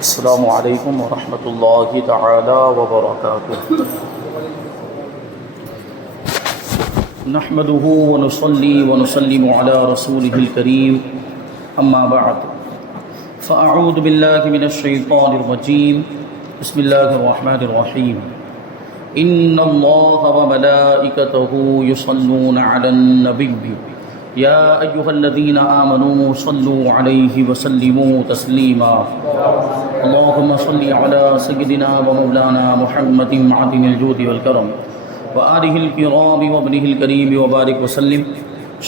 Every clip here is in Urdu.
السلام علیکم ورحمۃ اللہ تعالی وبرکاتہ۔ نحمده ونصلي ونسلم على رسوله الكريم اما بعد فاعوذ باللہ من الشیطان الرجیم بسم اللہ الرحمن الرحیم ان اللہ وملائکته یصلون علی النبی یا ایہا الذین آمنوا صلوا علیہ وسلموا تسلیما اللہم صل علی سیدنا ومولانا محمد معدن الجود والکرم وآلہ الکرام وابنہ الکریم وبارک وسلم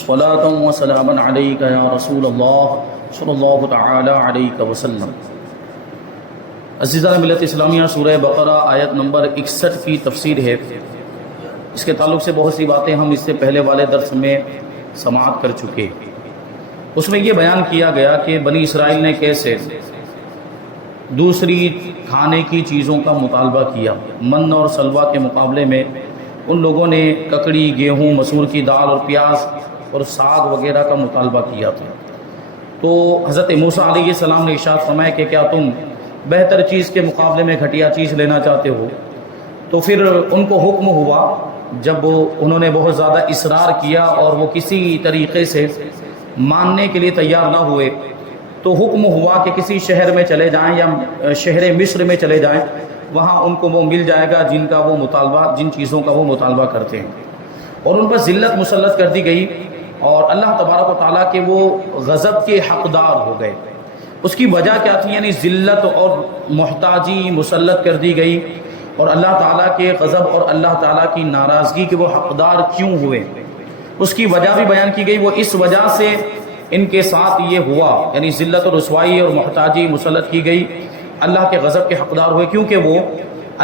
صلاۃ وسلاما علیک یا رسول اللہ صلی اللہ تعالی علیہ وسلم۔ عزیزان ملت اسلامیہ، سورہ بقرہ آیت نمبر 61 کی تفسیر ہے۔ اس کے تعلق سے بہت سی باتیں ہم اس سے پہلے والے درس میں سماعت کر چکے۔ اس میں یہ بیان کیا گیا کہ بنی اسرائیل نے کیسے دوسری کھانے کی چیزوں کا مطالبہ کیا۔ من اور سلوہ کے مقابلے میں ان لوگوں نے ککڑی، گیہوں، مسور کی دال اور پیاز اور ساگ وغیرہ کا مطالبہ کیا تھا۔ تو حضرت موسیٰ علیہ السلام نے ارشاد فرمایا کہ کیا تم بہتر چیز کے مقابلے میں گھٹیا چیز لینا چاہتے ہو؟ تو پھر ان کو حکم ہوا، جب انہوں نے بہت زیادہ اصرار کیا اور وہ کسی طریقے سے ماننے کے لیے تیار نہ ہوئے، تو حکم ہوا کہ کسی شہر میں چلے جائیں یا شہر مصر میں چلے جائیں، وہاں ان کو وہ مل جائے گا جن چیزوں کا وہ مطالبہ کرتے ہیں۔ اور ان پر ذلت مسلط کر دی گئی اور اللہ تبارک و تعالیٰ کے وہ غضب کے حقدار ہو گئے۔ اس کی وجہ کیا تھی؟ یعنی ذلت اور محتاجی مسلط کر دی گئی اور اللہ تعالیٰ کے غضب اور اللہ تعالیٰ کی ناراضگی کے وہ حقدار کیوں ہوئے، اس کی وجہ بھی بیان کی گئی۔ وہ اس وجہ سے ان کے ساتھ یہ ہوا، یعنی ذلت اور رسوائی اور محتاجی مسلط کی گئی، اللہ کے غضب کے حقدار ہوئے، کیونکہ وہ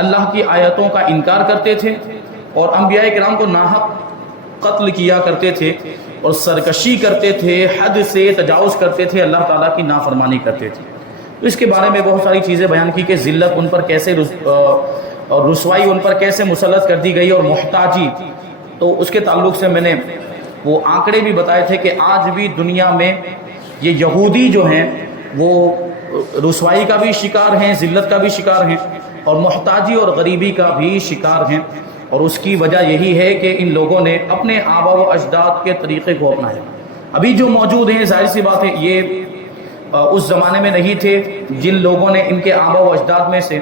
اللہ کی آیتوں کا انکار کرتے تھے اور انبیاء کرام کو ناحق قتل کیا کرتے تھے اور سرکشی کرتے تھے، حد سے تجاوز کرتے تھے، اللہ تعالیٰ کی نافرمانی کرتے تھے۔ تو اس کے بارے میں بہت ساری چیزیں بیان کی کہ ذلت ان پر کیسے اور رسوائی ان پر کیسے مسلط کر دی گئی اور محتاجی۔ تو اس کے تعلق سے میں نے وہ آنکڑے بھی بتائے تھے کہ آج بھی دنیا میں یہ یہودی جو ہیں وہ رسوائی کا بھی شکار ہیں، ذلت کا بھی شکار ہیں اور محتاجی اور غریبی کا بھی شکار ہیں۔ اور اس کی وجہ یہی ہے کہ ان لوگوں نے اپنے آبا و اجداد کے طریقے کو اپنایا۔ ابھی جو موجود ہیں، ظاہر سی بات ہے یہ اس زمانے میں نہیں تھے جن لوگوں نے ان کے آبا و اجداد میں سے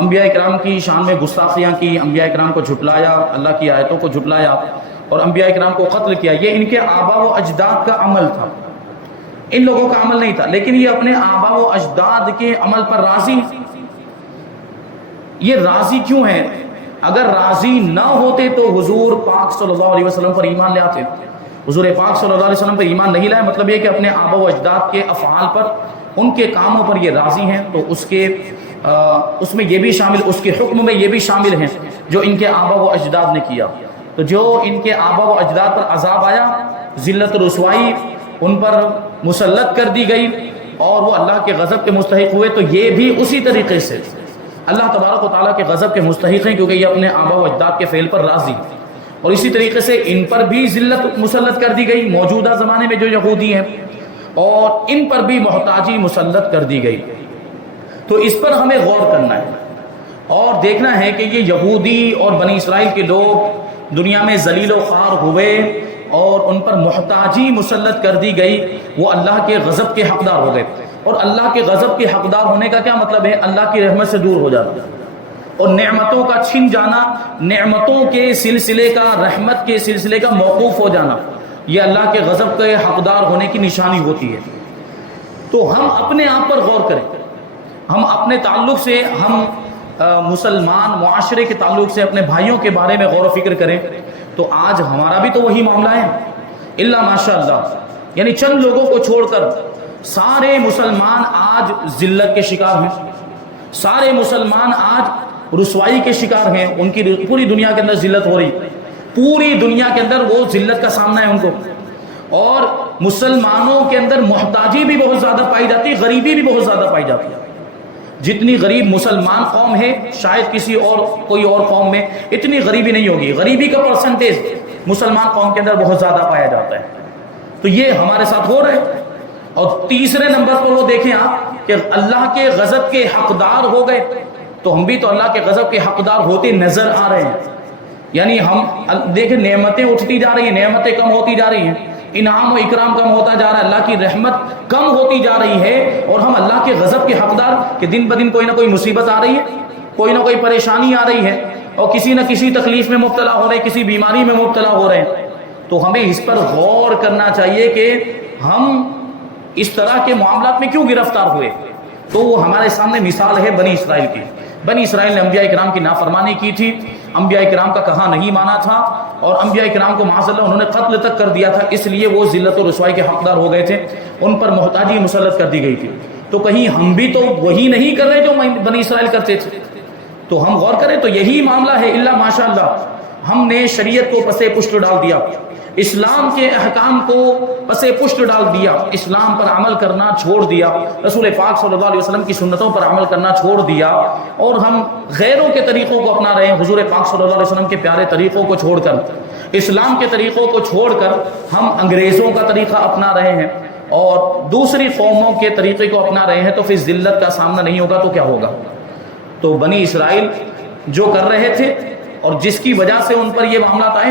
انبیاء کرام کی شان میں گستاخیاں کی، انبیاء کرام کو جھٹلایا، اللہ کی آیتوں کو جھٹلایا اور انبیاء کرام کو قتل کیا۔ یہ ان کے آبا و اجداد کا عمل تھا، ان لوگوں کا عمل نہیں تھا، لیکن یہ اپنے آبا و اجداد کے عمل پر راضی۔ یہ راضی کیوں ہیں؟ اگر راضی نہ ہوتے تو حضور پاک صلی اللہ علیہ وسلم پر ایمان لے آتے۔ حضور پاک صلی اللہ علیہ وسلم پر ایمان نہیں لائے، مطلب یہ کہ اپنے آبا و اجداد کے افعال پر، ان کے کاموں پر یہ راضی ہیں، تو اس میں یہ بھی شامل، اس کے حکم میں یہ بھی شامل ہیں جو ان کے آبا و اجداد نے کیا۔ تو جو ان کے آبا و اجداد پر عذاب آیا، ذلت رسوائی ان پر مسلط کر دی گئی اور وہ اللہ کے غضب کے مستحق ہوئے، تو یہ بھی اسی طریقے سے اللہ تبارک و تعالیٰ کے غضب کے مستحق ہیں، کیونکہ یہ اپنے آبا و اجداد کے فعل پر راضی۔ اور اسی طریقے سے ان پر بھی ذلت مسلط کر دی گئی موجودہ زمانے میں جو یہودی ہیں، اور ان پر بھی محتاجی مسلط کر دی گئی۔ تو اس پر ہمیں غور کرنا ہے اور دیکھنا ہے کہ یہ یہودی اور بنی اسرائیل کے لوگ دنیا میں ذلیل و خوار ہوئے اور ان پر محتاجی مسلط کر دی گئی، وہ اللہ کے غضب کے حقدار ہو گئے۔ اور اللہ کے غضب کے حقدار ہونے کا کیا مطلب ہے؟ اللہ کی رحمت سے دور ہو جانا اور نعمتوں کا چھن جانا، نعمتوں کے سلسلے کا، رحمت کے سلسلے کا موقوف ہو جانا، یہ اللہ کے غضب کے حقدار ہونے کی نشانی ہوتی ہے۔ تو ہم اپنے آپ پر غور کریں، ہم اپنے تعلق سے، ہم مسلمان معاشرے کے تعلق سے اپنے بھائیوں کے بارے میں غور و فکر کریں، تو آج ہمارا بھی تو وہی معاملہ ہے، الا ماشاء اللہ۔ یعنی چند لوگوں کو چھوڑ کر سارے مسلمان آج ذلت کے شکار ہیں، سارے مسلمان آج رسوائی کے شکار ہیں، ان کی پوری دنیا کے اندر ذلت ہو رہی، پوری دنیا کے اندر وہ ذلت کا سامنا ہے ان کو۔ اور مسلمانوں کے اندر محتاجی بھی بہت زیادہ پائی جاتی ہے، غریبی بھی بہت زیادہ پائی جاتی ہے۔ جتنی غریب مسلمان قوم ہے، شاید کسی اور کوئی اور قوم میں اتنی غریبی نہیں ہوگی۔ غریبی کا پرسنٹیج مسلمان قوم کے اندر بہت زیادہ پایا جاتا ہے۔ تو یہ ہمارے ساتھ ہو رہا ہے۔ اور تیسرے نمبر پر وہ دیکھیں آپ کہ اللہ کے غضب کے حقدار ہو گئے، تو ہم بھی تو اللہ کے غضب کے حقدار ہوتے نظر آ رہے ہیں. یعنی ہم دیکھیں نعمتیں اٹھتی جا رہی ہیں، نعمتیں کم ہوتی جا رہی ہیں، انعام و اکرام کم ہوتا جا رہا ہے، اللہ کی رحمت کم ہوتی جا رہی ہے، اور ہم اللہ کے غضب کے حقدار کہ دن بدن کوئی نہ کوئی مصیبت آ رہی ہے، کوئی نہ کوئی پریشانی آ رہی ہے، اور کسی نہ کسی تکلیف میں مبتلا ہو رہے ہیں، کسی بیماری میں مبتلا ہو رہے ہیں. تو ہمیں اس پر غور کرنا چاہیے کہ ہم اس طرح کے معاملات میں کیوں گرفتار ہوئے. تو وہ ہمارے سامنے مثال ہے بنی اسرائیل کی. بنی اسرائیل نے انبیاء کرام کی نافرمانی کی تھی، انبیاء کرام کا کہا نہیں مانا تھا، اور انبیاء کرام کو معاذ اللہ انہوں نے قتل تک کر دیا تھا. اس لیے وہ ذلت و رسوائی کے حقدار ہو گئے تھے، ان پر محتاجی مسلط کر دی گئی تھی. تو کہیں ہم بھی تو وہی نہیں کر رہے جو بنی اسرائیل کرتے تھے. تو ہم غور کریں تو یہی معاملہ ہے. الا ماشاء اللہ ہم نے شریعت کو پسے پشت ڈال دیا، اسلام کے احکام کو پسے پشت ڈال دیا، اسلام پر عمل کرنا چھوڑ دیا، رسول پاک صلی اللہ علیہ وسلم کی سنتوں پر عمل کرنا چھوڑ دیا، اور ہم غیروں کے طریقوں کو اپنا رہے ہیں. حضور پاک صلی اللہ علیہ وسلم کے پیارے طریقوں کو چھوڑ کر، اسلام کے طریقوں کو چھوڑ کر ہم انگریزوں کا طریقہ اپنا رہے ہیں اور دوسری قوموں کے طریقے کو اپنا رہے ہیں. تو پھر ذلت کا سامنا نہیں ہوگا تو کیا ہوگا. تو بنی اسرائیل جو کر رہے تھے اور جس کی وجہ سے ان پر یہ معاملات آئے،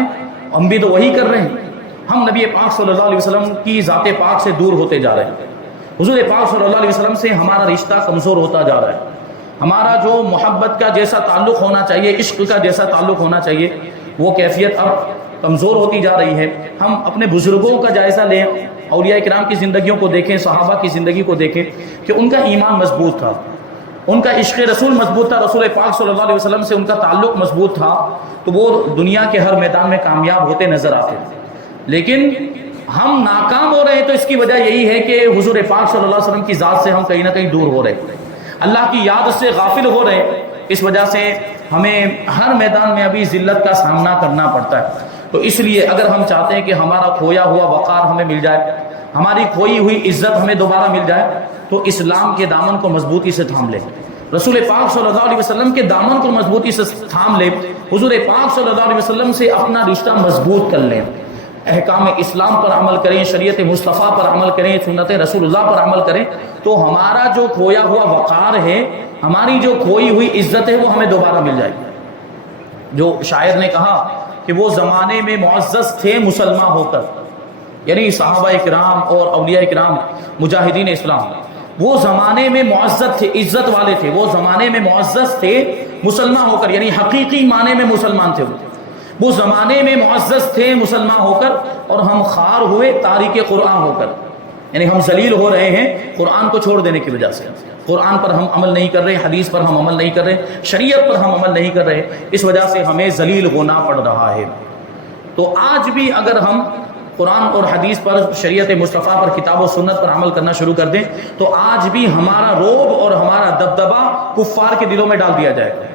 ہم بھی تو وہی کر رہے ہیں. ہم نبی پاک صلی اللہ علیہ وسلم کی ذات پاک سے دور ہوتے جا رہے ہیں. حضور پاک صلی اللہ علیہ وسلم سے ہمارا رشتہ کمزور ہوتا جا رہا ہے. ہمارا جو محبت کا جیسا تعلق ہونا چاہیے، عشق کا جیسا تعلق ہونا چاہیے، وہ کیفیت اب کمزور ہوتی جا رہی ہے. ہم اپنے بزرگوں کا جائزہ لیں، اولیاء کرام کی زندگیوں کو دیکھیں، صحابہ کی زندگی کو دیکھیں کہ ان کا ایمان مضبوط تھا، ان کا عشق رسول مضبوط تھا، رسول پاک صلی اللہ علیہ وسلم سے ان کا تعلق مضبوط تھا، تو وہ دنیا کے ہر میدان میں کامیاب ہوتے نظر آتے. لیکن ہم ناکام ہو رہے ہیں تو اس کی وجہ یہی ہے کہ حضور پاک صلی اللہ علیہ وسلم کی ذات سے ہم کہیں نہ کہیں دور ہو رہے ہیں، اللہ کی یاد سے غافل ہو رہے ہیں. اس وجہ سے ہمیں ہر میدان میں ابھی ذلت کا سامنا کرنا پڑتا ہے. تو اس لیے اگر ہم چاہتے ہیں کہ ہمارا کھویا ہوا وقار ہمیں مل جائے، ہماری کھوئی ہوئی عزت ہمیں دوبارہ مل جائے، تو اسلام کے دامن کو مضبوطی سے تھام لیں، رسول پاک صلی اللہ علیہ وسلم کے دامن کو مضبوطی سے تھام لیں، حضور پاک صلی اللہ علیہ وسلم سے اپنا رشتہ مضبوط کر لیں، احکام اسلام پر عمل کریں، شریعت مصطفیٰ پر عمل کریں، سنت رسول اللہ پر عمل کریں، تو ہمارا جو کھویا ہوا وقار ہے، ہماری جو کھوئی ہوئی عزت ہے، وہ ہمیں دوبارہ مل جائے گی. جو شاعر نے کہا کہ وہ زمانے میں معزز تھے مسلمان ہو کر، یعنی صحابہ کرام اور اولیاء کرام مجاہدین اسلام، وہ زمانے میں معزز تھے، عزت والے تھے، وہ زمانے میں معزز تھے مسلمان ہو کر، یعنی حقیقی معنی میں مسلمان تھے. وہ زمانے میں معزز تھے مسلمان ہو کر، اور ہم خار ہوئے تاریک قرآن ہو کر، یعنی ہم ذلیل ہو رہے ہیں قرآن کو چھوڑ دینے کی وجہ سے. قرآن پر ہم عمل نہیں کر رہے، حدیث پر ہم عمل نہیں کر رہے، شریعت پر ہم عمل نہیں کر رہے، اس وجہ سے ہمیں ذلیل ہونا پڑ رہا ہے. تو آج بھی اگر ہم قرآن اور حدیث پر، شریعت مصطفیٰ پر، کتاب و سنت پر عمل کرنا شروع کر دیں، تو آج بھی ہمارا رعب اور ہمارا دبدبا کفار کے دلوں میں ڈال دیا جائے گا.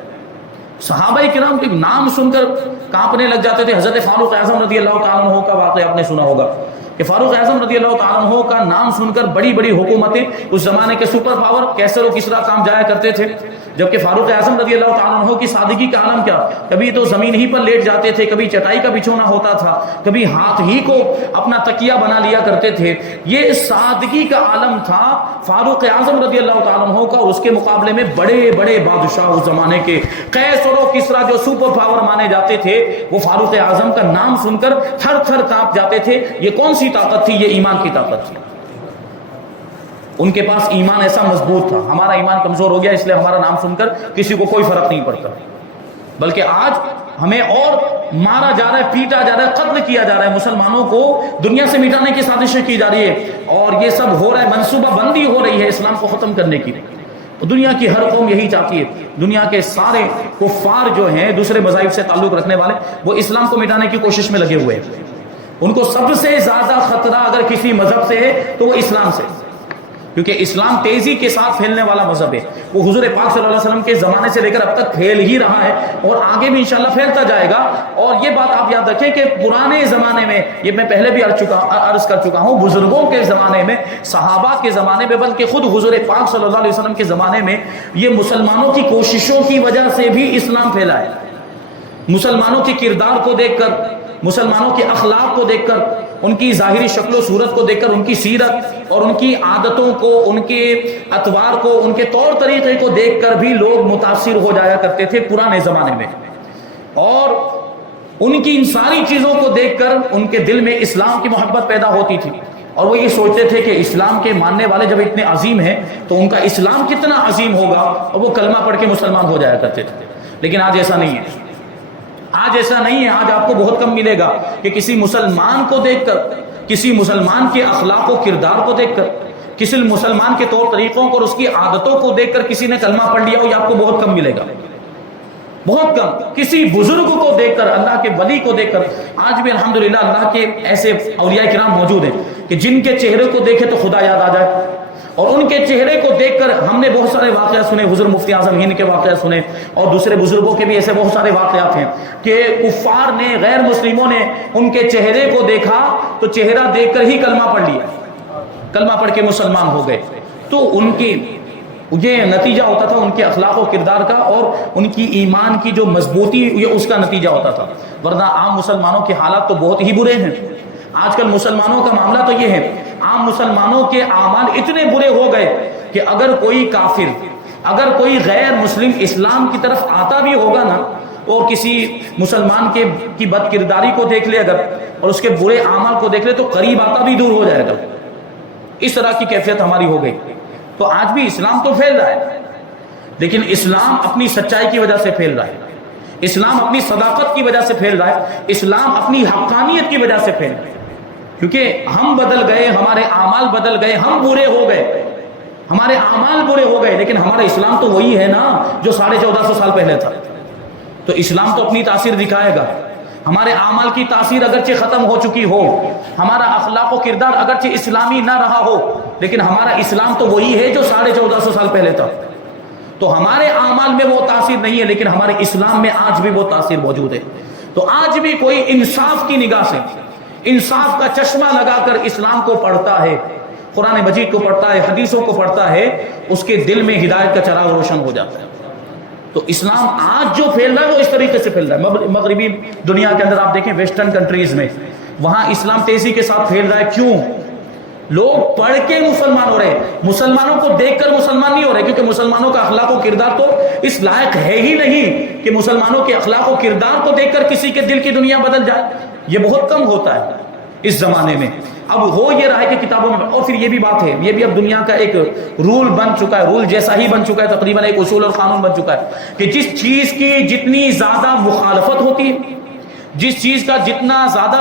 صحابہ کرام کے نام سن کر کانپنے لگ جاتے تھے. حضرت فاروق اعظم رضی اللہ تعالیٰ عنہ کا واقعہ آپ نے سنا ہوگا کہ فاروق اعظم رضی اللہ تعالیٰ عنہ کا نام سن کر بڑی بڑی حکومتیں، اس زمانے کے سپر پاور کیسر و کسریٰ کام جایا کرتے تھے، جبکہ فاروق اعظم رضی اللہ تعالیٰ عنہ کی سادگی کا عالم کیا، کبھی تو زمین ہی پر لیٹ جاتے تھے، کبھی چٹائی کا بچھونا ہوتا تھا، کبھی ہاتھ ہی کو اپنا تکیہ بنا لیا کرتے تھے. یہ سادگی کا عالم تھا فاروق اعظم رضی اللہ تعالیٰ عنہ کا. اور اس کے مقابلے میں بڑے بڑے بادشاہ اس زمانے کے، قیصر و کسریٰ جو سپر پاور مانے جاتے تھے، وہ فاروق اعظم کا نام سن کر تھر تھر کانپ جاتے تھے. یہ کون سی طاقت تھی؟ یہ ایمان کی طاقت تھی. ان کے پاس ایمان ایسا مضبوط تھا. ہمارا ایمان کمزور ہو گیا، اس لیے ہمارا نام سن کر کسی کو کوئی فرق نہیں پڑتا، بلکہ آج ہمیں اور مارا جا رہا ہے، پیٹا جا رہا ہے، قتل کیا جا رہا ہے، مسلمانوں کو دنیا سے مٹانے کی سازشیں کی جا رہی ہے، اور یہ سب ہو رہا ہے، منصوبہ بندی ہو رہی ہے اسلام کو ختم کرنے کی. دنیا کی ہر قوم یہی چاہتی ہے. دنیا کے سارے کفار جو ہیں، دوسرے مذاہب سے تعلق رکھنے والے، وہ اسلام کو مٹانے کی کوشش میں لگے ہوئے ہیں. ان کو سب سے زیادہ خطرہ اگر کسی مذہب سے ہے تو وہ اسلام سے، کیونکہ اسلام تیزی کے ساتھ پھیلنے والا مذہب ہے. وہ حضور پاک صلی اللہ علیہ وسلم کے زمانے سے لے کر اب تک پھیل ہی رہا ہے، اور آگے بھی انشاءاللہ پھیلتا جائے گا. اور یہ بات آپ یاد رکھیں کہ پرانے زمانے میں، یہ میں پہلے بھی عرض کر چکا ہوں، بزرگوں کے زمانے میں، صحابہ کے زمانے میں، بلکہ خود حضور پاک صلی اللہ علیہ وسلم کے زمانے میں، یہ مسلمانوں کی کوششوں کی وجہ سے بھی اسلام پھیلا ہے. مسلمانوں کے کردار کو دیکھ کر، مسلمانوں کے اخلاق کو دیکھ کر، ان کی ظاہری شکل و صورت کو دیکھ کر، ان کی سیرت اور ان کی عادتوں کو، ان کے اطوار کو، ان کے طور طریقے کو دیکھ کر بھی لوگ متاثر ہو جایا کرتے تھے پرانے زمانے میں، اور ان کی ان ساری چیزوں کو دیکھ کر ان کے دل میں اسلام کی محبت پیدا ہوتی تھی، اور وہ یہ سوچتے تھے کہ اسلام کے ماننے والے جب اتنے عظیم ہیں تو ان کا اسلام کتنا عظیم ہوگا، اور وہ کلمہ پڑھ کے مسلمان ہو جایا کرتے تھے۔ لیکن آج ایسا نہیں ہے، آج ایسا نہیں ہے۔ آج آپ کو بہت کم ملے گا کہ کسی مسلمان کو دیکھ کر، کسی مسلمان کے اخلاق و کردار کو دیکھ کر، کسی مسلمان کے طور طریقوں کو اور اس کی عادتوں کو دیکھ کر کسی نے کلمہ پڑھ لیا ہو، یہ آپ کو بہت کم ملے گا، بہت کم۔ کسی بزرگ کو دیکھ کر، اللہ کے ولی کو دیکھ کر، آج بھی الحمدللہ اللہ کے ایسے اولیاء کرام موجود ہیں کہ جن کے چہرے کو دیکھے تو خدا یاد آ جائے، اور ان کے چہرے کو دیکھ کر ہم نے بہت سارے واقعات سنے، حضور مفتی اعظم ہند کے واقعات سنے، اور دوسرے بزرگوں کے بھی ایسے بہت سارے واقعات ہیں کہ کفار نے، غیر مسلموں نے ان کے چہرے کو دیکھا تو چہرہ دیکھ کر ہی کلمہ پڑھ لیا، کلمہ پڑھ کے مسلمان ہو گئے۔ تو ان کی یہ نتیجہ ہوتا تھا ان کے اخلاق و کردار کا، اور ان کی ایمان کی جو مضبوطی، یہ اس کا نتیجہ ہوتا تھا۔ ورنہ عام مسلمانوں کے حالات تو بہت ہی برے ہیں۔ آج کل مسلمانوں کا معاملہ تو یہ ہے، عام مسلمانوں کے اعمال اتنے برے ہو گئے کہ اگر کوئی کافر، اگر کوئی غیر مسلم اسلام کی طرف آتا بھی ہوگا نا، اور کسی مسلمان کی بد کرداری کو دیکھ لے اگر، اور اس کے برے اعمال کو دیکھ لے، تو قریب آتا بھی دور ہو جائے گا۔ اس طرح کی کیفیت ہماری ہو گئی۔ تو آج بھی اسلام تو پھیل رہا ہے، لیکن اسلام اپنی سچائی کی وجہ سے پھیل رہا ہے، اسلام اپنی صداقت کی وجہ سے پھیل رہا ہے، اسلام اپنی حقانیت کی وجہ سے پھیل رہا ہے۔ کیونکہ ہم بدل گئے، ہمارے اعمال بدل گئے، ہم برے ہو گئے، ہمارے اعمال برے ہو گئے، لیکن ہمارا اسلام تو وہی ہے نا جو 1450 سال پہلے تھا۔ تو اسلام تو اپنی تاثیر دکھائے گا۔ ہمارے اعمال کی تاثیر اگرچہ ختم ہو چکی ہو، ہمارا اخلاق و کردار اگرچہ اسلامی نہ رہا ہو، لیکن ہمارا اسلام تو وہی ہے جو 1450 سال پہلے تھا۔ تو ہمارے اعمال میں وہ تاثیر نہیں ہے، لیکن ہمارے اسلام میں آج بھی وہ تاثیر موجود ہے۔ تو آج بھی کوئی انصاف کی نگاہ سے، انصاف کا چشمہ لگا کر اسلام کو پڑھتا ہے، قرآن مجید کو پڑھتا ہے، حدیثوں کو پڑھتا ہے، اس کے دل میں ہدایت کا چراغ روشن ہو جاتا ہے۔ تو اسلام آج جو پھیل رہا ہے وہ اس طریقے سے پھیل رہا ہے۔ مغربی دنیا کے اندر آپ دیکھیں، ویسٹرن کنٹریز میں، وہاں اسلام تیزی کے ساتھ پھیل رہا ہے۔ کیوں؟ لوگ پڑھ کے مسلمان ہو رہے ہیں، مسلمانوں کو دیکھ کر مسلمان نہیں ہو رہے، کیونکہ مسلمانوں کا اخلاق و کردار تو اس لائق ہے ہی نہیں کہ مسلمانوں کے اخلاق و کردار کو دیکھ کر کسی کے دل کی دنیا بدل جائے۔ یہ بہت کم ہوتا ہے اس زمانے میں۔ اب ہو یہ رہا ہے کہ کتابوں میں، اور پھر یہ بھی بات ہے، یہ بھی اب دنیا کا ایک رول بن چکا ہے، رول جیسا ہی بن چکا ہے، تقریباً ایک اصول اور قانون بن چکا ہے کہ جس چیز کی جتنی زیادہ مخالفت ہوتی ہے، جس چیز کا جتنا زیادہ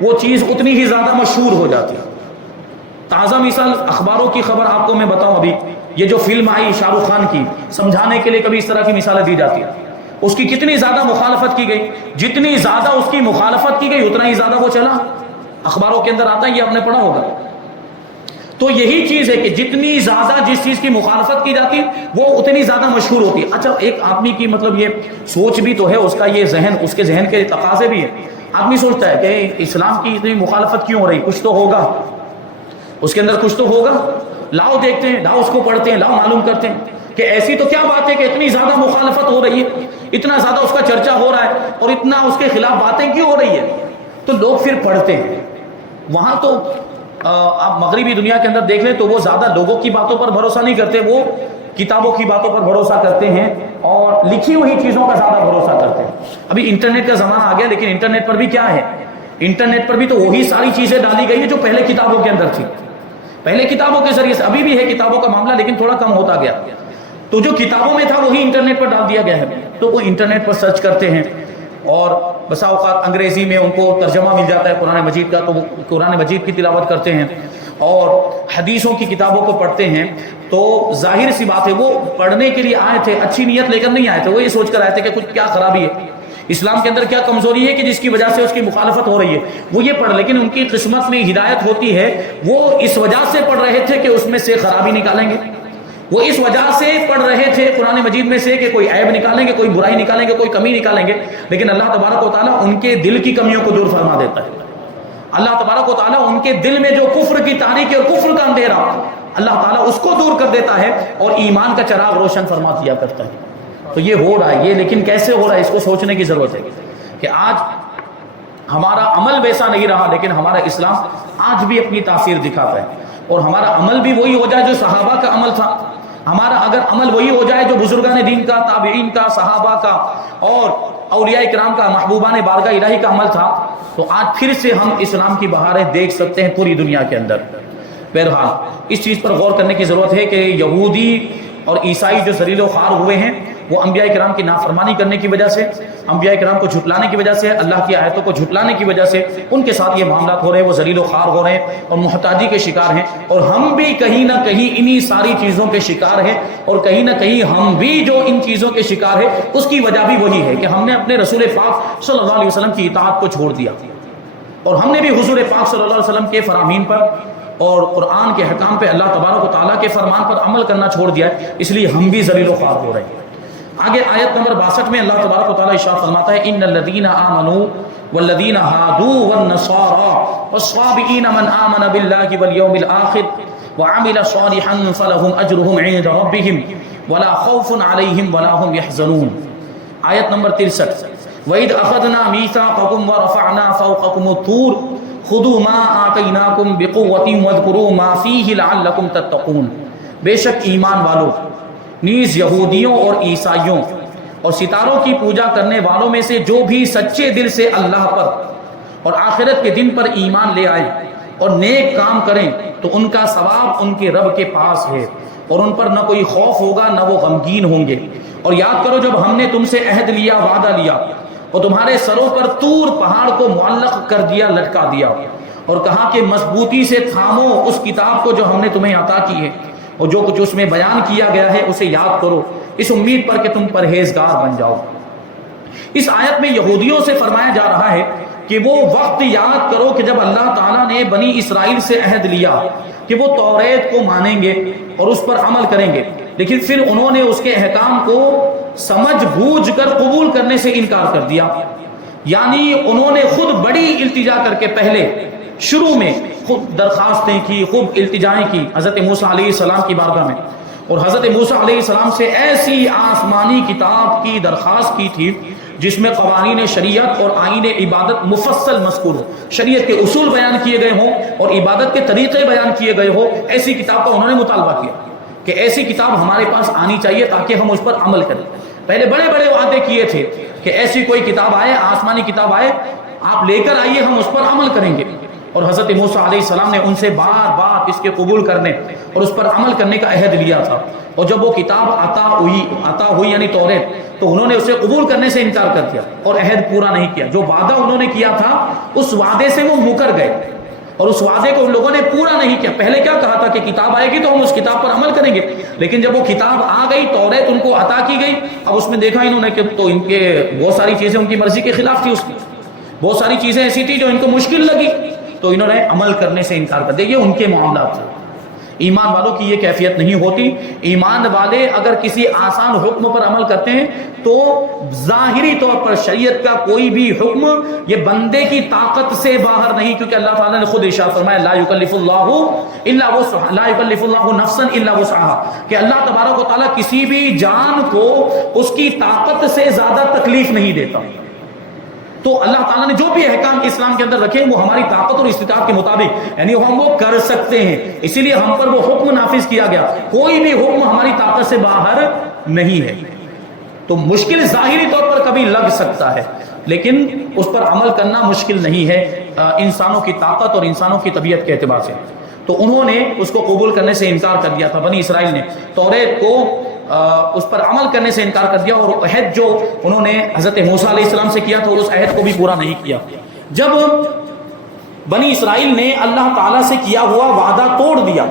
وہ چیز اتنی ہی زیادہ مشہور ہو جاتی ہے۔ تازہ مثال اخباروں کی خبر آپ کو میں بتاؤں، ابھی یہ جو فلم آئی شاہ رخ خان کی، سمجھانے کے لیے کبھی اس طرح کی مثالیں دی جاتی ہیں، اس کی کتنی زیادہ مخالفت کی گئی، جتنی زیادہ اس کی مخالفت کی گئی اتنا ہی زیادہ وہ چلا، اخباروں کے اندر آتا ہے، یہ آپ نے پڑھا ہوگا۔ تو یہی چیز ہے کہ جتنی زیادہ جس چیز کی مخالفت کی جاتی ہے وہ اتنی زیادہ مشہور ہوتی ہے۔ اچھا، ایک آدمی کی مطلب یہ سوچ بھی تو ہے، اس کا یہ ذہن، اس کے ذہن کے تقاضے بھی ہے۔ آدمی سوچتا ہے کہ اسلام کی اتنی مخالفت کیوں ہو رہی، کچھ تو ہوگا، اس کے اندر کچھ تو ہوگا، لاؤ دیکھتے ہیں، لاؤ اس کو پڑھتے ہیں، لاؤ معلوم کرتے ہیں کہ ایسی تو کیا بات ہے کہ اتنی زیادہ مخالفت ہو رہی ہے، اتنا زیادہ اس کا چرچا ہو رہا ہے، اور اتنا اس کے خلاف باتیں کیوں ہو رہی ہے۔ تو لوگ پھر پڑھتے ہیں۔ وہاں تو آپ مغربی دنیا کے اندر دیکھ لیں تو وہ زیادہ لوگوں کی باتوں پر بھروسہ نہیں کرتے، وہ کتابوں کی باتوں پر بھروسہ کرتے ہیں اور لکھی ہوئی چیزوں کا زیادہ بھروسہ کرتے ہیں۔ ابھی انٹرنیٹ کا زمانہ آ گیا، لیکن انٹرنیٹ پر بھی کیا ہے، انٹرنیٹ پر بھی تو وہی ساری چیزیں ڈالی گئی ہیں جو پہلے کتابوں کے اندر تھی۔ پہلے کتابوں کے ذریعے سے، ابھی بھی ہے کتابوں کا معاملہ، لیکن تھوڑا کم ہوتا گیا۔ تو جو کتابوں میں تھا وہی انٹرنیٹ پر ڈال دیا گیا ہے، تو وہ انٹرنیٹ پر سرچ کرتے ہیں، اور بسا اوقات انگریزی میں ان کو ترجمہ مل جاتا ہے قرآن مجید کا، تو وہ قرآن مجید کی تلاوت کرتے ہیں، اور حدیثوں کی کتابوں کو پڑھتے ہیں۔ تو ظاہر سی بات ہے وہ پڑھنے کے لیے آئے تھے، اچھی نیت لے کر نہیں آئے تھے، وہ یہ سوچ کر آئے تھے کہ کچھ کیا خرابی ہے اسلام کے اندر، کیا کمزوری ہے کہ جس کی وجہ سے اس کی مخالفت ہو رہی ہے، وہ یہ پڑھ، لیکن ان کی قسمت میں ہدایت ہوتی ہے، وہ اس وجہ سے پڑھ رہے تھے کہ اس میں سے خرابی نکالیں گے، وہ اس وجہ سے پڑھ رہے تھے قرآن مجید میں سے کہ کوئی عیب نکالیں گے، کوئی برائی نکالیں گے، کوئی کمی نکالیں گے، لیکن اللہ تبارک و تعالیٰ ان کے دل کی کمیوں کو دور فرما دیتا ہے۔ اللہ تبارک و تعالیٰ ان کے دل میں جو کفر کی تاریکی اور کفر کا اندھیرا، اللہ تعالیٰ اس کو دور کر دیتا ہے اور ایمان کا چراغ روشن فرما دیا کرتا ہے۔ تو یہ ہو رہا ہے، یہ لیکن کیسے ہو رہا ہے اس کو سوچنے کی ضرورت ہے کہ آج ہمارا عمل ویسا نہیں رہا، لیکن ہمارا اسلام آج بھی اپنی تاثیر دکھاتا ہے، اور ہمارا عمل بھی وہی ہو جائے جو صحابہ کا عمل تھا۔ ہمارا اگر عمل وہی ہو جائے جو بزرگان دین کا، تابعین کا، صحابہ کا اور اولیاء کرام کا، محبوبان بارگاہ الہی کا عمل تھا، تو آج پھر سے ہم اسلام کی بہاریں دیکھ سکتے ہیں پوری دنیا کے اندر۔ بہرحال اس چیز پر غور کرنے کی ضرورت ہے کہ یہودی اور عیسائی جو ذلیل و خوار ہوئے ہیں، وہ انبیاء کرام کی نافرمانی کرنے کی وجہ سے، انبیاء کرام کو جھٹلانے کی وجہ سے، اللہ کی آیتوں کو جھٹلانے کی وجہ سے ان کے ساتھ یہ معاملات ہو رہے ہیں، وہ ذلیل و خوار ہو رہے ہیں اور محتاجی کے شکار ہیں، اور ہم بھی کہیں نہ کہیں انہی ساری چیزوں کے شکار ہیں، اور کہیں نہ کہیں ہم بھی جو ان چیزوں کے شکار ہیں اس کی وجہ بھی وہی ہے کہ ہم نے اپنے رسول پاک صلی اللہ علیہ وسلم کی اطاعت کو چھوڑ دیا، اور ہم نے بھی حضور پاک صلی اللہ علیہ وسلم کے فرامین پر اور قرآن کے حکام پہ، اللہ تبارک و تعالیٰ کے فرمان پر عمل کرنا چھوڑ دیا ہے، اس لیے ہم بھی ذلیل و خوار ہو رہے ہیں۔ آگے آیت نمبر 62 میں اللہ تبارک و تعالیٰ ارشاد فرماتا ہے، ان الذین آمنوا والذین ہادوا والنصارى والصابئین من آمن باللہ والیوم الآخر وعمل صالحا فلہم اجرہم عند ربہم ولا خوف علیہم ولا هم يحزنون۔ آیت نمبر 63، وَإِذْ أَخَذْنَا مِيثَاقَكُمْ وَرَفَعْنَا فَوْقَكُمُ الطُّورَ خُذُوا مَا آتَيْنَاكُمْ بِقُوَّةٍ وَاذْكُرُوا مَا فِيهِ لَعَلَّكُمْ تَتَّقُونَ۔ بے شک ایمان والو، نیز یہودیوں اور عیسائیوں اور ستاروں کی پوجا کرنے والوں میں سے جو بھی سچے دل سے اللہ پر اور آخرت کے دن پر ایمان لے آئے اور نیک کام کریں تو ان کا ثواب ان کے رب کے پاس ہے، اور ان پر نہ کوئی خوف ہوگا نہ وہ غمگین ہوں گے۔ اور یاد کرو جب ہم نے تم سے عہد لیا، وعدہ لیا، اور تمہارے سروں پر طور پہاڑ کو معلق کر دیا، لٹکا دیا، اور کہا کہ مضبوطی سے تھامو اس کتاب کو جو ہم نے تمہیں عطا کی ہے، اور جو کچھ اس میں بیان کیا گیا ہے اسے یاد کرو، اس امید پر کہ تم پرہیزگار بن جاؤ۔ اس آیت میں یہودیوں سے فرمایا جا رہا ہے کہ وہ وقت یاد کرو کہ جب اللہ تعالیٰ نے بنی اسرائیل سے عہد لیا کہ وہ توریت کو مانیں گے اور اس پر عمل کریں گے، لیکن پھر انہوں نے اس کے احکام کو سمجھ بوجھ کر قبول کرنے سے انکار کر دیا، یعنی انہوں نے خود بڑی التجا کر کے پہلے شروع میں خود درخواستیں کی، خوب التجائیں کی حضرت موسیٰ علیہ السلام کی بارگاہ میں، اور حضرت موسیٰ علیہ السلام سے ایسی آسمانی کتاب کی درخواست کی تھی جس میں قوانین شریعت اور آئین عبادت مفصل مذکور ہو، شریعت کے اصول بیان کیے گئے ہوں اور عبادت کے طریقے بیان کیے گئے ہوں۔ ایسی کتاب کا انہوں نے مطالبہ کیا کہ ایسی کتاب ہمارے پاس آنی چاہیے تاکہ ہم اس پر عمل کریں۔ پہلے بڑے بڑے وعدے کیے تھے کہ ایسی کوئی کتاب آئے، آسمانی کتاب آئے، آپ لے کر آئیے، ہم اس پر عمل کریں گے۔ اور حضرت موسیٰ علیہ السلام نے ان سے بار بار اس کے قبول کرنے اور اس پر عمل کرنے کا عہد لیا تھا، اور جب وہ کتاب عطا ہوئی یعنی توریت، تو انہوں نے اسے قبول کرنے سے انکار کر دیا اور عہد پورا نہیں کیا۔ جو وعدہ انہوں نے کیا تھا اس وعدے سے وہ مکر گئے، اور اس وعدے کو ان لوگوں نے پورا نہیں کیا۔ پہلے کیا کہا تھا کہ کتاب آئے گی تو ہم اس کتاب پر عمل کریں گے، لیکن جب وہ کتاب آ گئی، توریت ان کو عطا کی گئی، اب اس میں دیکھا انہوں نے کہ تو ان کے بہت ساری چیزیں ان کی مرضی کے خلاف تھی، اس میں بہت ساری چیزیں ایسی تھی جو ان کو مشکل لگی، تو انہوں نے عمل کرنے سے انکار کر دیا۔ یہ ان کے معاملات تھے۔ ایمان والوں کی یہ کیفیت نہیں ہوتی۔ ایمان والے اگر کسی آسان حکم پر عمل کرتے ہیں تو ظاہری طور پر شریعت کا کوئی بھی حکم یہ بندے کی طاقت سے باہر نہیں، کیونکہ اللہ تعالیٰ نے خود ارشاد فرمایا لا یکلف اللہ الا وسعها، لا یکلف اللہ نفسا الا وسعها، کہ اللہ تبارک و تعالیٰ کسی بھی جان کو اس کی طاقت سے زیادہ تکلیف نہیں دیتا۔ تو اللہ تعالیٰ نے جو بھی احکام اسلام کے اندر رکھے وہ ہماری طاقت اور استطاعت کے مطابق، یعنی ہم وہ کر سکتے ہیں، اسی لیے ہم پر وہ حکم نافذ کیا گیا۔ کوئی بھی حکم ہماری طاقت سے باہر نہیں ہے۔ تو مشکل ظاہری طور پر کبھی لگ سکتا ہے، لیکن اس پر عمل کرنا مشکل نہیں ہے انسانوں کی طاقت اور انسانوں کی طبیعت کے اعتبار سے۔ تو انہوں نے اس کو قبول کرنے سے انکار کر دیا تھا، بنی اسرائیل نے توریت کو اس پر عمل کرنے سے انکار کر دیا، اور عہد جو انہوں نے حضرت موسیٰ علیہ السلام سے کیا تھا اس عہد کو بھی پورا نہیں کیا۔ جب بنی اسرائیل نے اللہ تعالیٰ سے کیا ہوا وعدہ توڑ دیا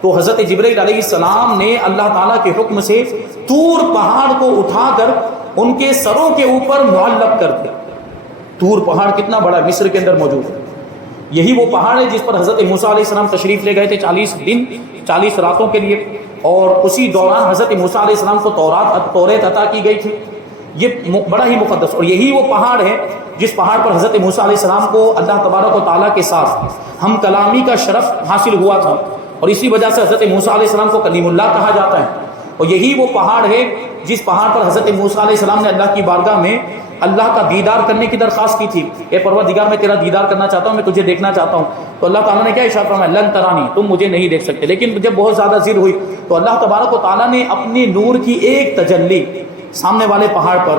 تو حضرت جبرائیل علیہ السلام نے اللہ تعالیٰ کے حکم سے طور پہاڑ کو اٹھا کر ان کے سروں کے اوپر معلق کر دیا۔ طور پہاڑ کتنا بڑا، مصر کے اندر موجود ہے۔ یہی وہ پہاڑ ہے جس پر حضرت موسیٰ علیہ السلام تشریف لے گئے تھے 40 دن 40 راتوں کے لیے، اور اسی دوران حضرت موسیٰ علیہ السلام کو توریت عطا کی گئی تھی۔ یہ بڑا ہی مقدس، اور یہی وہ پہاڑ ہے جس پہاڑ پر حضرت موسیٰ علیہ السلام کو اللہ تبارک و تعالیٰ کے ساتھ ہم کلامی کا شرف حاصل ہوا تھا، اور اسی وجہ سے حضرت موسیٰ علیہ السلام کو کلیم اللہ کہا جاتا ہے۔ اور یہی وہ پہاڑ ہے جس پہاڑ پر حضرت موسیٰ علیہ السلام نے اللہ کی بارگاہ میں اللہ کا دیدار کرنے کی درخواست کی تھی، اے پروردگار میں تیرا دیدار کرنا چاہتا ہوں، میں تجھے دیکھنا چاہتا ہوں، تو اللہ تعالیٰ نے کیا ارشاد فرمایا، لن ترانی، تم مجھے نہیں دیکھ سکتے۔ لیکن جب بہت زیادہ ضد ہوئی تو اللہ تبارک و تعالیٰ نے اپنی نور کی ایک تجلی سامنے والے پہاڑ پر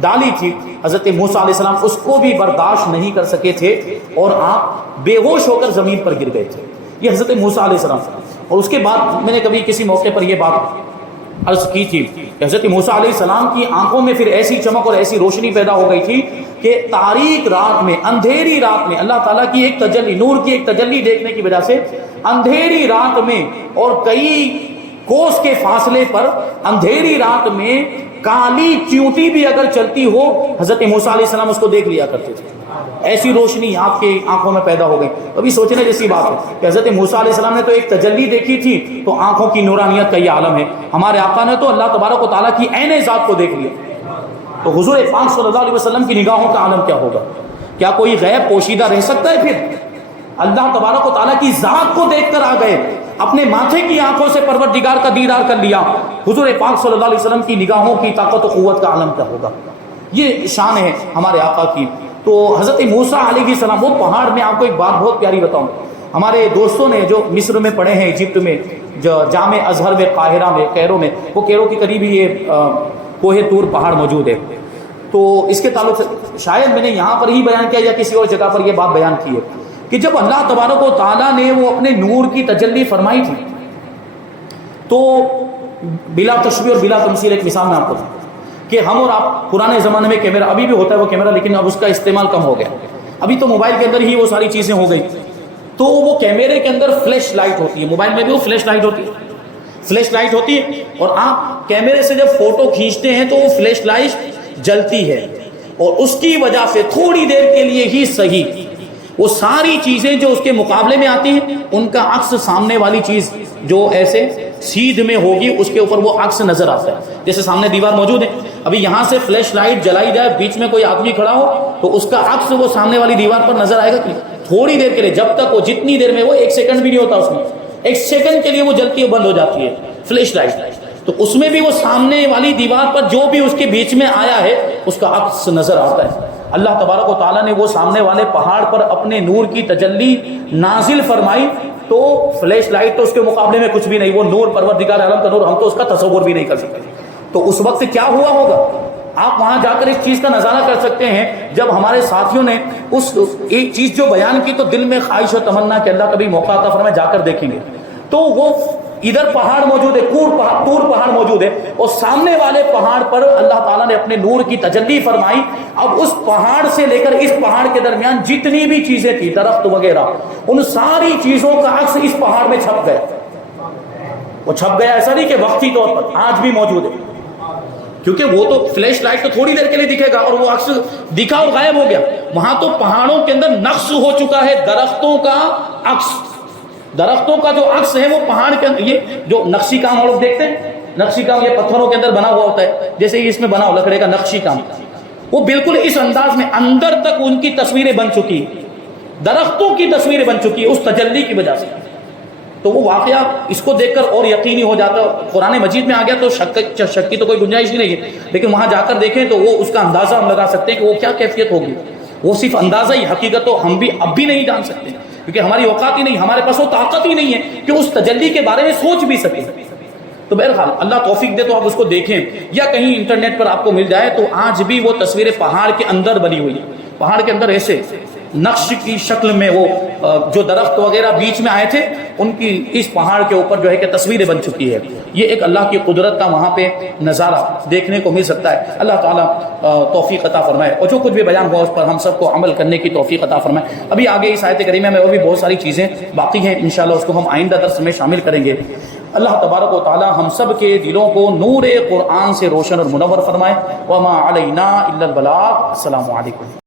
ڈالی تھی، حضرت موسیٰ علیہ السلام اس کو بھی برداشت نہیں کر سکے تھے اور آپ بے ہوش ہو کر زمین پر گر گئے تھے۔ یہ حضرت موسیٰ علیہ السلام۔ اور اس کے بعد میں نے کبھی کسی موقع پر یہ بات عرض کی تھی کہ حضرت موسیٰ علیہ السلام کی آنکھوں میں پھر ایسی چمک اور ایسی روشنی پیدا ہو گئی تھی کہ تاریک رات میں، اندھیری رات میں اللہ تعالیٰ کی ایک تجلی، نور کی ایک تجلی دیکھنے کی وجہ سے اندھیری رات میں اور کئی کوس کے فاصلے پر اندھیری رات میں کالی چیونٹی بھی اگر چلتی ہو حضرت موسیٰ علیہ السلام اس کو دیکھ لیا کرتے تھے۔ ایسی روشنی آپ کی آنکھوں میں پیدا ہو گئی۔ ابھی سوچنے جیسی بات ہے کہ حضرت موسیٰ علیہ السلام نے تو ایک تجلی دیکھی تھی تو آنکھوں کی نورانیت کا یہ عالم ہے، ہمارے آقا نے تو اللہ تبارک و تعالیٰ کی عین ذات کو دیکھ لیا، تو حضور پاک صلی اللہ علیہ وسلم کی نگاہوں کا عالم کیا ہوگا؟ کیا کوئی غیب پوشیدہ رہ سکتا ہے؟ پھر اللہ تبارک و تعالیٰ کی ذات کو دیکھ کر آ گئے، اپنے ماتھے کی آنکھوں سے پروردگار کا دیدار کر لیا، حضور پاک صلی اللہ علیہ وسلم کی نگاہوں کی طاقت و قوت کا عالم کیا ہوگا؟ یہ شان ہے ہمارے آقا کی۔ تو حضرت موسیٰ علیہ السلام، وہ پہاڑ میں آپ کو ایک بات بہت پیاری بتاؤں، ہمارے دوستوں نے جو مصر میں پڑھے ہیں، ایجپٹ میں، جو جامع ازہر میں، قاہرہ میں، کیرو میں، وہ کیرو کے قریب ہی یہ کوہ طور پہاڑ موجود ہے، تو اس کے تعلق سے شاید میں نے یہاں پر ہی بیان کیا یا کسی اور جگہ پر یہ بات بیان کی ہے کہ جب اللہ تبارک و تعالیٰ نے وہ اپنے نور کی تجلی فرمائی تھی تو بلا تشبیہ اور بلا تمثیل ایک مثال میں آپ کو دوں کہ ہم اور آپ پرانے زمانے میں کیمرہ، ابھی بھی ہوتا ہے وہ کیمرہ، لیکن اب اس کا استعمال کم ہو گیا، ابھی تو موبائل کے اندر ہی وہ ساری چیزیں ہو گئی، تو وہ کیمرے کے اندر فلیش لائٹ ہوتی ہے، موبائل میں بھی وہ فلیش لائٹ ہوتی ہے، فلیش لائٹ ہوتی ہے، اور آپ کیمرے سے جب فوٹو کھینچتے ہیں تو وہ فلیش لائٹ جلتی ہے، اور اس کی وجہ سے تھوڑی دیر کے لیے ہی صحیح وہ ساری چیزیں جو اس کے مقابلے میں آتی ہیں ان کا عکس سامنے والی چیز جو ایسے سیدھ میں ہوگی اس کے اوپر وہ عکس نظر آتا ہے۔ جیسے سامنے دیوار موجود ہے، ابھی یہاں سے فلیش لائٹ جلائی جائے، بیچ میں کوئی آدمی کھڑا ہو تو اس کا عکس وہ سامنے والی دیوار پر نظر آئے گا تھوڑی دیر کے لیے، جب تک وہ جتنی دیر میں، وہ ایک سیکنڈ بھی نہیں ہوتا اس میں، ایک سیکنڈ کے لیے وہ جلتی ہے، بند ہو جاتی ہے فلیش لائٹ، تو اس میں بھی وہ سامنے والی دیوار پر جو بھی اس کے بیچ میں آیا ہے اس کا عکس نظر آتا ہے۔ اللہ تبارک و تعالیٰ نے وہ سامنے والے پہاڑ پر اپنے نور کی تجلی نازل فرمائی تو فلیش لائٹ تو اس کے مقابلے میں کچھ بھی نہیں، وہ نور پروردگار عالم کا نور، ہم تو اس کا تصور بھی نہیں کر سکتے۔ تو اس وقت کیا ہوا ہوگا؟ آپ وہاں جا کر اس چیز کا نظارہ کر سکتے ہیں جب ہمارے ساتھیوں نے اس ایک چیز جو بیان کی تو دل میں خواہش و تمنا کہ اللہ کبھی موقع عطا فرمائے جا کر دیکھیں گے، تو وہ ادھر پہاڑ موجود ہے، طور پہاڑ موجود ہے، اور سامنے والے پہاڑ پر اللہ تعالیٰ نے اپنے نور کی تجلی فرمائی۔ اب اس پہاڑ سے لے کر اس پہاڑ کے درمیان جتنی بھی چیزیں تھی، درخت وغیرہ، ان ساری چیزوں کا عکس اس پہاڑ میں چھپ گیا۔ وہ چھپ گیا ایسا نہیں کہ وقتی طور پر، آج بھی موجود ہے، کیونکہ وہ تو فلیش لائٹ تو تھوڑی دیر کے لیے دکھے گا اور وہ عکس دکھا اور غائب ہو گیا۔ وہاں تو پہاڑوں کے اندر نقش ہو چکا ہے درختوں کا عکس، درختوں کا جو عکس ہے وہ پہاڑ کے اندر، یہ جو نقشی کام ہم لوگ دیکھتے ہیں، نقشی کام یہ پتھروں کے اندر بنا ہوا ہوتا ہے، جیسے اس میں بنا ہو لکڑے کا نقشی کام، وہ بالکل اس انداز میں اندر تک ان کی تصویریں بن چکی، درختوں کی تصویریں بن چکی اس تجلی کی وجہ سے۔ تو وہ واقعہ اس کو دیکھ کر اور یقینی ہو جاتا، قرآن مجید میں آ گیا تو شک کی تو کوئی گنجائش ہی نہیں ہے، لیکن وہاں جا کر دیکھیں تو وہ اس کا اندازہ ہم لگا سکتے ہیں کہ وہ کیا کیفیت ہوگی۔ وہ صرف اندازہ ہی، حقیقت تو ہم بھی اب بھی نہیں جان سکتے، کیونکہ ہماری اوقات ہی نہیں، ہمارے پاس وہ طاقت ہی نہیں ہے کہ اس تجلی کے بارے میں سوچ بھی سکیں۔ تو بہرحال اللہ توفیق دے تو آپ اس کو دیکھیں، یا کہیں انٹرنیٹ پر آپ کو مل جائے تو آج بھی وہ تصویریں پہاڑ کے اندر بنی ہوئی ہیں، پہاڑ کے اندر ایسے نقش کی شکل میں وہ جو درخت وغیرہ بیچ میں آئے تھے ان کی اس پہاڑ کے اوپر جو ہے کہ تصویریں بن چکی ہے۔ یہ ایک اللہ کی قدرت کا وہاں پہ نظارہ دیکھنے کو مل سکتا ہے۔ اللہ تعالیٰ توفیق عطا فرمائے، اور جو کچھ بھی بیان ہوا اس پر ہم سب کو عمل کرنے کی توفیق عطا فرمائے۔ ابھی آگے اس آیت کریمہ میں اور بھی بہت ساری چیزیں باقی ہیں، انشاءاللہ اس کو ہم آئندہ درس میں شامل کریں گے۔ اللہ تبارک و تعالیٰ ہم سب کے دلوں کو نور قرآن سے روشن اور منور فرمائے۔ وما علینا الا البلاغ۔ السلام علیکم۔